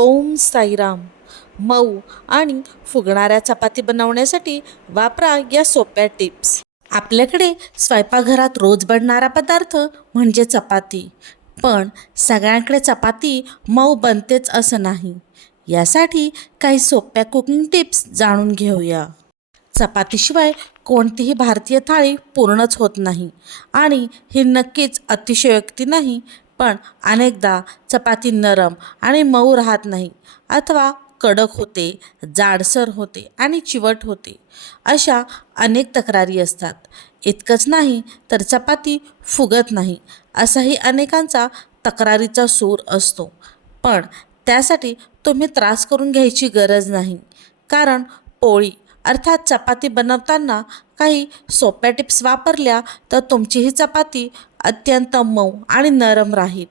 ओम साईराम. मऊ आणि फुगणाऱ्या चपाती बनवण्यासाठी वापरा या सोप्या टिप्स. आपल्याकडे स्वयंपाकघरात रोज बनणारा पदार्थ म्हणजे चपाती. पण सगळ्यांकडे चपाती मऊ बनतेच असं नाही. यासाठी काही सोप्या कुकिंग टिप्स जाणून घेऊया. चपातीशिवाय कोणतीही भारतीय थाळी पूर्णच होत नाही आणि ही नक्कीच अतिशयोक्ती नाही पण अनेकदा चपाती नरम आणि मऊ राहत नाही अथवा कडक होते जाडसर होते आणि चिवट होते. अशा अनेक तक्रारी असतात. इतकंच नाही तर चपाती फुगत नाही असाही अनेकांचा तक्रारीचा सूर असतो. पण त्यासाठी तुम्ही त्रास करून घ्यायची गरज नाही. कारण पोळी अर्थात चपाती बनवताना काही सोप्या टिप्स वापरल्या तर तुमची ही चपाती अत्यंत मऊ आणि नरम राहील.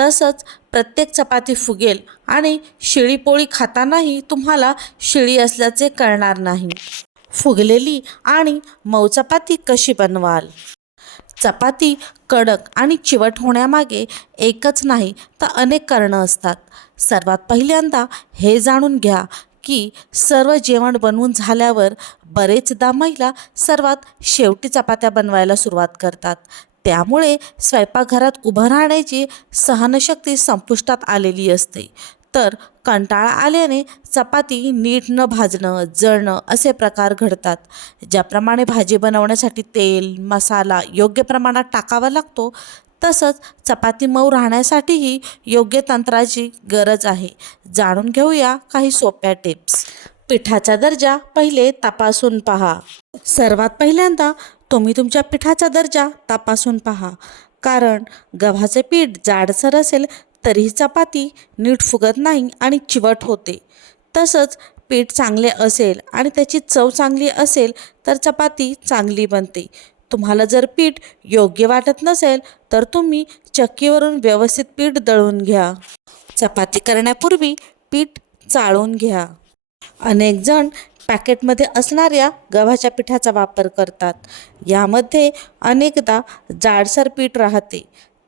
तसंच प्रत्येक चपाती फुगेल आणि शिळी पोळी खातानाही तुम्हाला शिळी असल्याचे कळणार नाही. फुगलेली आणि मऊ चपाती कशी बनवाल? चपाती कडक आणि चिवट होण्यामागे एकच नाही तर अनेक कारणं असतात. सर्वात पहिल्यांदा हे जाणून घ्या की सर्व जेवण बनवून झाल्यावर बरेचदा महिला सर्वात शेवटी चपात्या बनवायला सुरुवात करतात. त्यामुळे स्वयंपाकघरात उभं राहण्याची सहनशक्ती संपुष्टात आलेली असते. तर कंटाळा आल्याने चपाती नीट न भाजणं जळणं असे प्रकार घडतात. ज्याप्रमाणे भाजी बनवण्यासाठी तेल मसाला योग्य प्रमाणात टाकावा लागतो तसंच चपाती मऊ राहण्यासाठीही योग्य तंत्राची गरज आहे. जाणून घेऊया काही सोप्या टिप्स. पिठाचा दर्जा पहिले तपासून पहा. सर्वात पहिल्यांदा तुम्ही तुमच्या पिठाचा दर्जा तपासून पहा. कारण गव्हाचे पीठ जाडसर असेल तरीही चपाती नीट फुगत नाही आणि चिवट होते. तसंच पीठ चांगले असेल आणि त्याची चव चांगली असेल तर चपाती चांगली बनते. तुम्हाला जर पीठ योग्य वाटत नसेल तर तुम्ही चक्कीवरून व्यवस्थित पीठ दळून घ्या. चपाती करण्यापूर्वी पीठ चाळून घ्या. अनेक जण पॅकेटमध्ये असणाऱ्या गव्हाच्या पिठाचा वापर करतात. यामध्ये अनेकदा जाडसर पीठ राहते.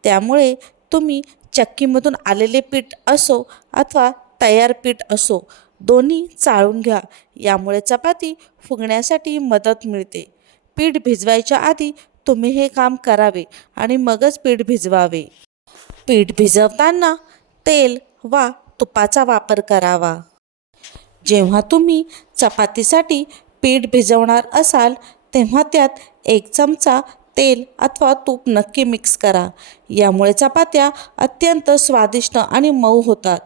त्यामुळे तुम्ही चक्कीमधून आलेले पीठ असो अथवा तयार पीठ असो दोन्ही चाळून घ्या. यामुळे चपाती फुगण्यासाठी मदत मिळते. पीठ भिजवायच्या आधी तुम्ही हे काम करावे आणि मगच पीठ भिजवावे. पीठ भिजवताना तेल वा तुपाचा वापर करावा. जेव्हा तुम्ही चपातीसाठी पीठ भिजवणार असाल तेव्हा त्यात एक चमचा तेल अथवा तूप नक्की मिक्स करा. यामुळे चपात्या अत्यंत स्वादिष्ट आणि मऊ होतात.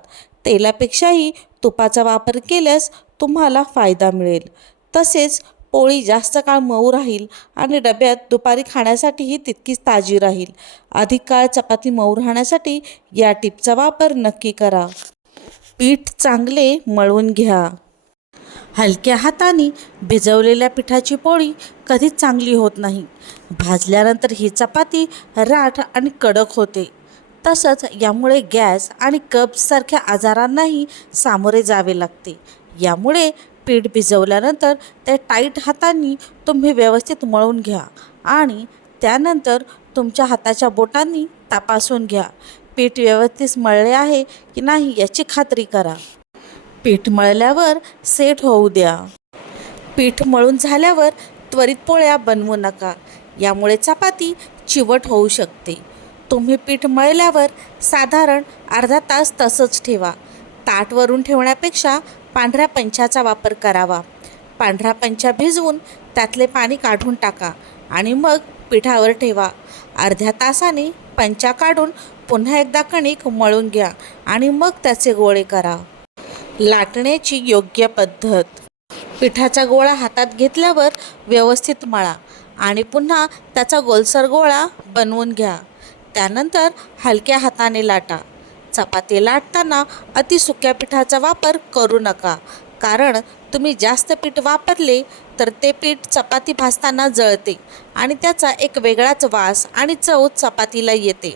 तेलापेक्षाही तुपाचा वापर केल्यास तुम्हाला फायदा मिळेल. तसेच पोळी जास्त काळ मऊ राहील आणि डब्यात दुपारी खाण्यासाठीही तितकीच ताजी राहील. अधिक काळ चपाती मऊ राहण्यासाठी या टिपचा वापर नक्की करा. पीठ चांगले मळून घ्या. हलक्या हाताने भिजवलेल्या पिठाची पोळी कधीच चांगली होत नाही. भाजल्यानंतर ही चपाती राठ आणि कडक होते. तसंच यामुळे गॅस आणि कब्जसारख्या आजारांनाही सामोरे जावे लागते. यामुळे पीठ भिजवल्यानंतर ते टाईट हातांनी तुम्ही व्यवस्थित मळून घ्या आणि त्यानंतर तुमच्या हाताच्या बोटांनी तपासून घ्या. पीठ व्यवस्थित मळले आहे की नाही याची खात्री करा. पीठ मळल्यावर सेट होऊ द्या. पीठ मळून झाल्यावर त्वरित पोळ्या बनवू नका. यामुळे चपाती चिवट होऊ शकते. तुम्ही पीठ मळल्यावर साधारण अर्धा तास तसंच ठेवा. ताटवरून ठेवण्यापेक्षा पांढऱ्या पंचाचा वापर करावा. पांढरा पंचा भिजवून त्यातले पाणी काढून टाका आणि मग पिठावर ठेवा. अर्ध्या तासाने पंचा काढून पुन्हा एकदा कणिक मळून घ्या आणि मग त्याचे गोळे करा. लाटण्याची योग्य पद्धत. पिठाचा गोळा हातात घेतल्यावर व्यवस्थित मळा आणि पुन्हा त्याचा गोलसर गोळा बनवून घ्या. त्यानंतर हलक्या हाताने लाटा. चपाती लाटताना अतिसुक्या पिठाचा वापर करू नका. कारण तुम्ही जास्त पीठ वापरले तर ते पीठ चपाती भाजताना जळते आणि त्याचा एक वेगळाच वास आणि चव चपातीला येते.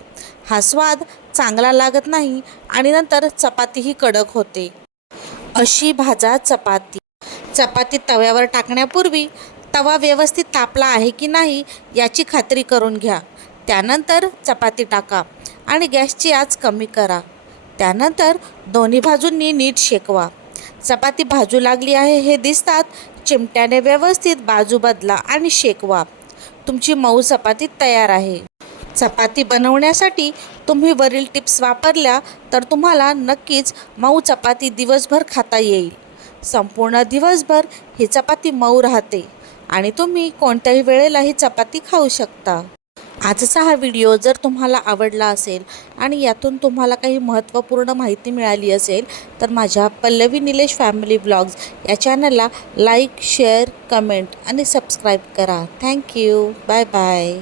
हा स्वाद चांगला लागत नाही आणि नंतर चपातीही कडक होते. अशी भाजा चपाती. चपाती तव्यावर टाकण्यापूर्वी तवा व्यवस्थित तापला आहे की नाही याची खात्री करून घ्या. त्यानंतर चपाती टाका आणि गॅसची आच कमी करा. त्यानंतर दोन्ही बाजूंनी नीट शेकवा. चपाती भाजू लागली आहे हे दिसतात. चिमट्याने व्यवस्थित बाजू बदला आणि शेकवा. तुमची मऊ चपाती तयार आहे. चपाती बनवण्यासाठी तुम्ही वरील टिप्स वापरल्या तर तुम्हाला नक्कीच मऊ चपाती दिवसभर खाता येईल. संपूर्ण दिवसभर ही चपाती मऊ राहते आणि तुम्ही कोणत्याही वेळेला ही चपाती खाऊ शकता. आजचा हा व्हिडिओ जर तुम्हाला आवडला असेल आणि यातून तुम्हाला काही महत्त्वपूर्ण माहिती मिळाली असेल तर माझ्या पल्लवी निलेश फॅमिली ब्लॉग्स या चॅनलला लाईक शेअर कमेंट आणि सबस्क्राईब करा. Thank you bye bye